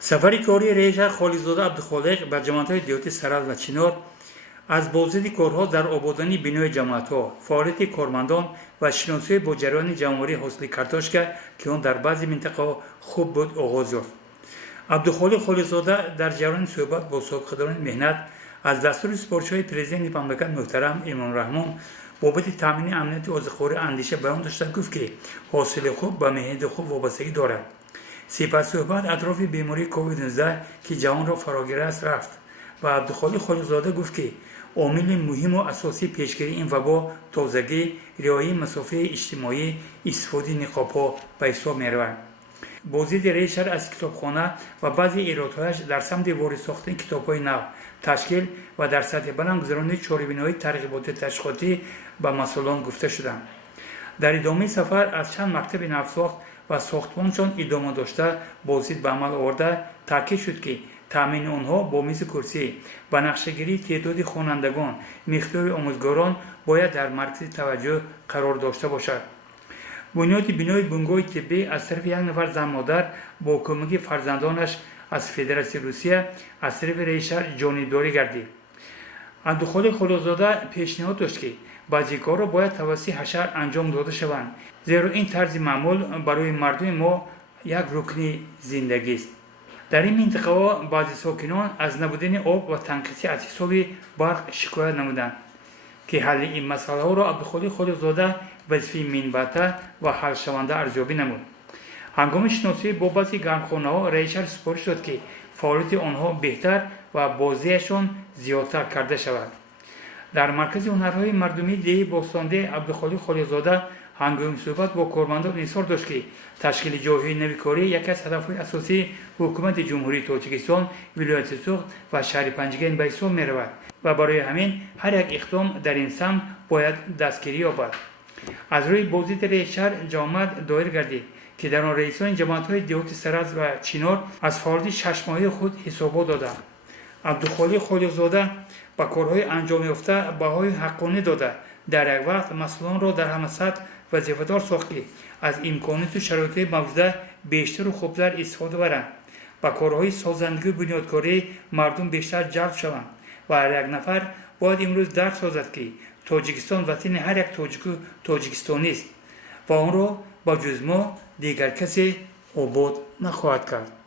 сафари кори реша холизода абдухолиқ ба ҷамоатҳои диҳоти сараз ва чинор аз бовзиди корҳо дар ободонӣ бинои ҷамоатҳо, фаъолияти кормандон ва шиносиҳои бо ҷараёни ҷамъоварии ҳосили картошка, ки он дар баъзе минтақаҳо хуб буд, оғоз ёфт. абдухолиқ холизода дар ҷараёни суҳбат бо собиқадорони меҳнат аз дастури супоришҳои президенти мамлакат муҳтарам Эмомаллоҳ бобати таъмини амнияти озиқхӯрӣ андеша баён дошта гуфт, ки ҳосили хуб ба меҳнати хуб вобастагӣ дорад. сипас суҳбат атрофи бемории COVID-19 ки ҷаҳонро фаро гирифт рафт ва абдухолиқ холиқзода гуфт, ки омили муҳиму асосии пешгирии ин вабо тозагӣ, риояи масофаи иҷтимоӣ, истифодаи ниқобҳо ба ҳисоб меравад. бо зидди решар аз китобхона ва баъзе иродҳояш дар самти ворид сохтани китобҳои нав, ташкил ва дар сатҳи баланд гузаронидани чорабиноҳои тарғиботи ташвиқотӣ ба масъулон гуфта шуданд. дар идомаи сафар аз чанд мактаби навсохт ва сохтмоншон идома дошта бо зид ба амал оварда таъкид шуд, ки таъмини онҳо бо мизу курсӣ ба нақшагирии теъдоди хонандагон, миқдори омӯзгорон бояд дар маркази таваҷҷӯҳ қарор дошта бошад. бунёди бинои бунгоҳи тиббӣ аз тарафи як нафар зан-модар бо кӯмаки фарзандонаш аз Федератсияи Русия аз тарафи решар ҷонибдорӣ гардид. абдухолиқ холиқзода пешниҳод дошт, ки баъзе корро бояд тавассути ҳашар анҷом дода шаванд, зеро ин тарзи маъмул барои мардуми мо як рукни зиндагист. дар ин минтақаҳо баъзе сокинон аз набудани об ва танқисӣ аз ҳисоби барқ шикоят намуданд, ки ҳалли ин масъалаҳоро абдухолиқ холиқзода вазифаи минбата ва ҳалшаванда арзёбӣ намуд. ҳангоми шиносӣ бо баъзи гармхонаҳо решар супориш дод, ки фаъолияти онҳо беҳтар ва бозиашон зиёдтар карда шавад. дар маркази ҳунарҳои мардумии деҳаи бостондеҳ абдухолиқ холиқзода ҳангоми суҳбат бо кормандон изҳор дошт, ки ташкили ҷойҳои нави корӣ яке аз ҳадафҳои асосии ҳукумати ҷумҳурии Тоҷикистон, вилояти Суғд ва шаҳри Панҷгайн ба ҳисоб меравад ва барои ҳамин ҳар як иқдом дар ин самт бояд дастгирӣ ёбад. аз рӯи бозидди решар ҷомат доир гардид, ки дар он раисони ҷамоатҳои диҳоти сараз ва чинор аз фаъолияти шашмоҳаи худ ҳисобот доданд. абдухолиқ холиқзода ба корҳои анҷомёфта баҳои ҳаққонӣ дода, дар як вақт масъулонро дар ҳама сатҳ вазифадор сохт, ки аз имконоту шароитҳои мавҷуда бештару хубтар истифода баранд, ба корҳои созандагию бунёдкорӣ мардум бештар ҷалб шаванд ва ҳар як нафар бояд имрӯз дарк созад, ки Тоҷикистон ватани ҳар як тоҷику тоҷикистонист ва онро ба ҷуз мо дигар касе обод нахоҳад кард.